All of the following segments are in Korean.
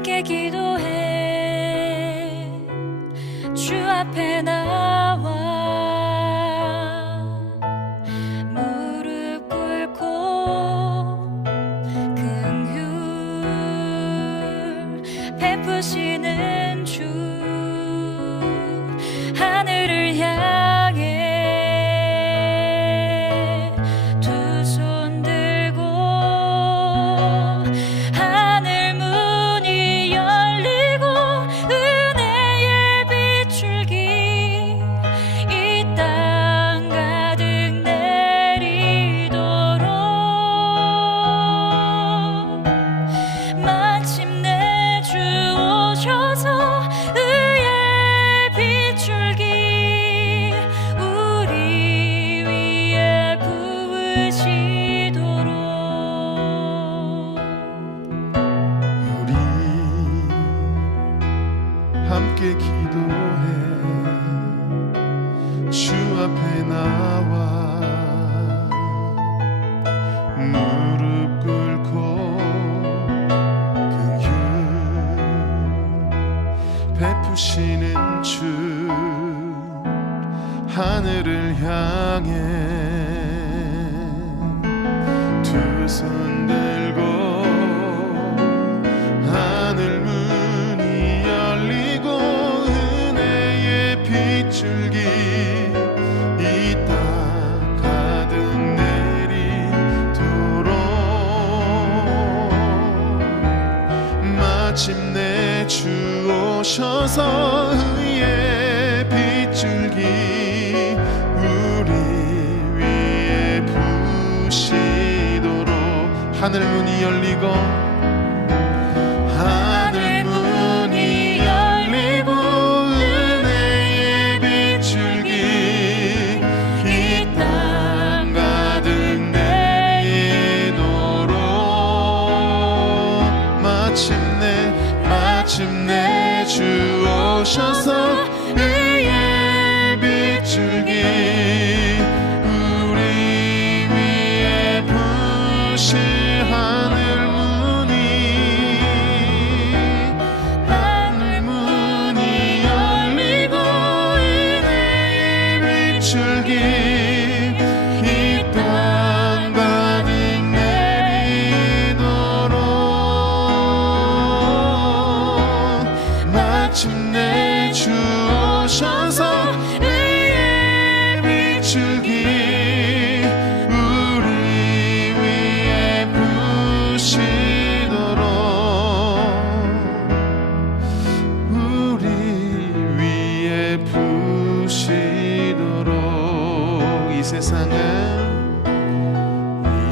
함께 기도해. 주 앞에 기도해. 주 앞에 나와 무릎 꿇고 긍휼 베푸시는 주 하늘을 향해 두 손들 마침내 주 오셔서 의의 빛줄기 우리 위에 부시도록 하늘 문이 열리고 하늘 문이 열리고 은혜의 빛줄기 이 땅 가득 내리도록 마침내 마침내 오셔서. 의의 빛줄기 우리 위에 부시 하늘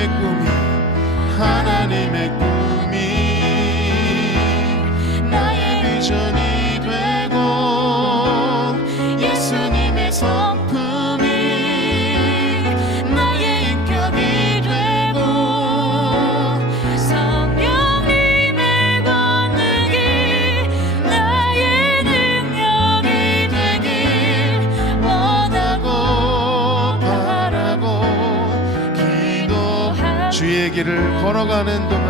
하나님의 꿈이 하나님의 걸어가는 동안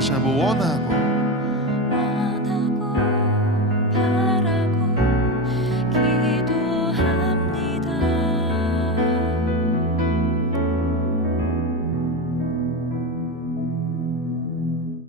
chamou Onago.